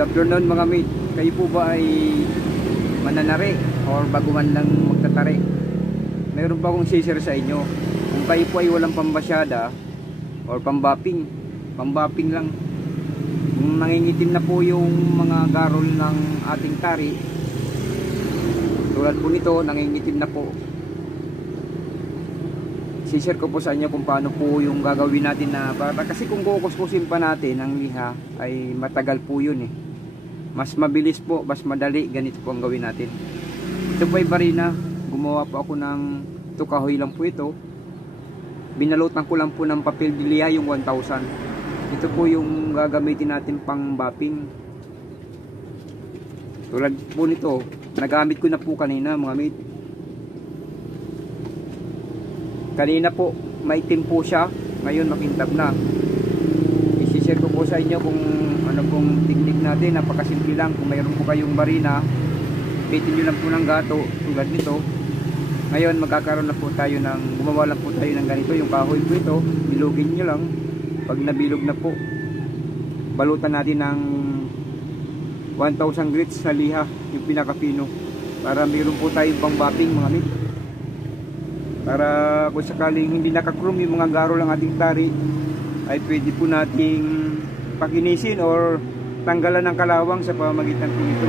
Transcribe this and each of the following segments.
Good afternoon mga mate. Kayo po ba ay mananari or baguman lang magtatari? Mayroon pa akong share sa inyo. Kung kayo po ay walang pambasyada or pambaping lang, kung nangingitim na po yung mga garol ng ating tari, tulad po nito, nangingitim na po, share ko po sa inyo kung paano po yung gagawin natin na para, kasi kung kukuskusin pa natin ang liha ay matagal po yun eh. Mas mabilis po, mas madali, ganito po ang gawin natin. Ito po ay barina, gumawa po ako ng tukahoy lang po ito. Binalutan ko lang po ng papel de liha yung 1,000. Ito po yung gagamitin natin pang bapping. Tulad po nito, nagamit ko na po kanina mga mate. Kanina po maitim po siya, ngayon makintab na. I-share ko po sa inyo kung ano pong technique natin. Napakasimple lang. Kung mayroon po kayong barina, pitin nyo lang po ng gato tulad nito. Ngayon magkakaroon na po tayo ng, gumawa lang po tayo ng ganito, yung kahoy po ito, bilugin nyo lang. Pag nabilog na po, balutan natin ng 1,000 grits na liha, yung pinakapino, para mayroon po tayong pang bapping mga mate. Para kung sakaling hindi nakakroom yung mga garo ng ating tari, ay pwede po nating pakinisin or tanggalan ng kalawang sa pamamagitan po ito.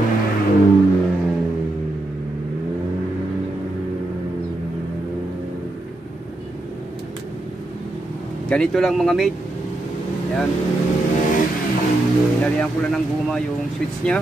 Ganito lang mga mate. Yan. Pinalihan ko lang ng guma yung switch nya.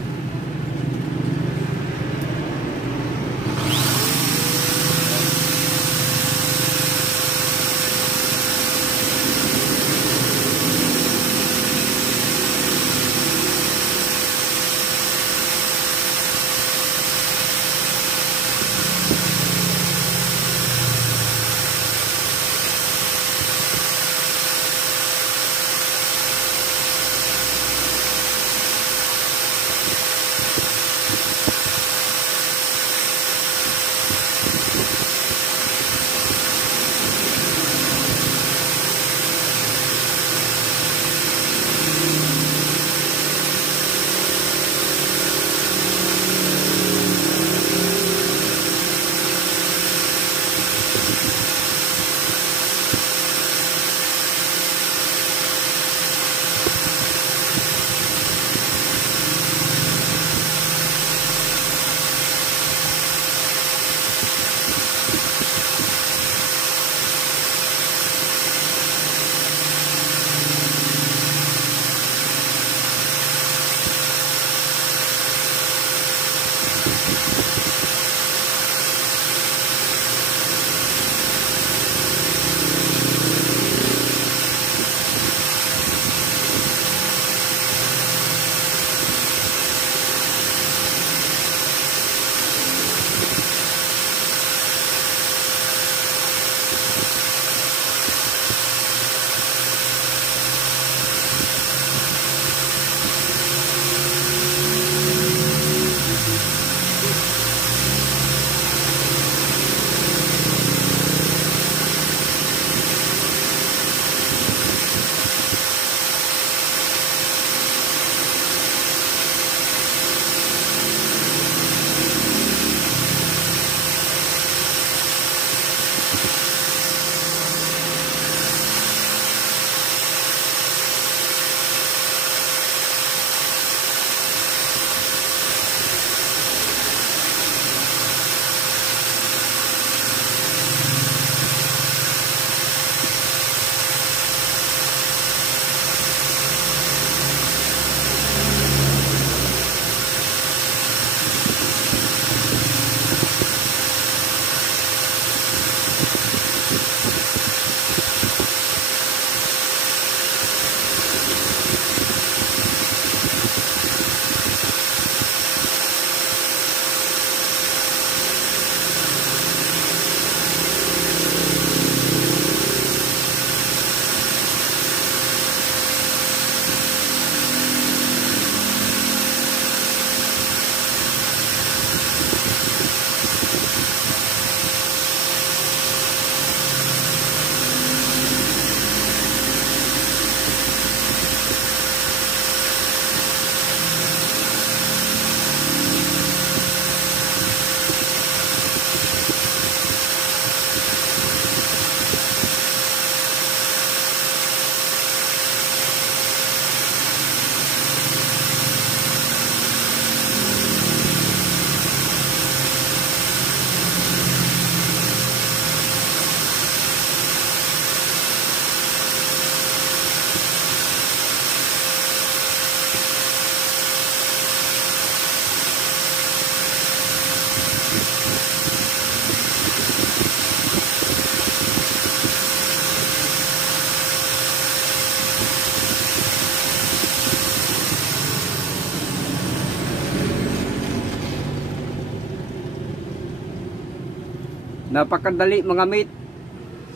Napakadali mga mate.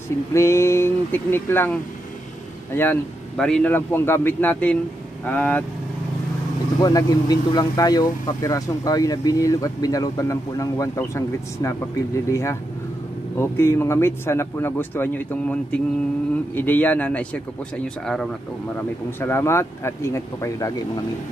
Simpleng technique lang. Ayan, barina lang po ang gamit natin. At ito po, nag-imbento lang tayo. Kapirasong kahoy na binilog at binalutan lang po ng 1,000 grits na papel de liha. Okay mga mate, sana po nagustuhan nyo itong munting ideya na na-share ko po sa inyo sa araw na to. Marami pong salamat at ingat po kayo lagi mga mate.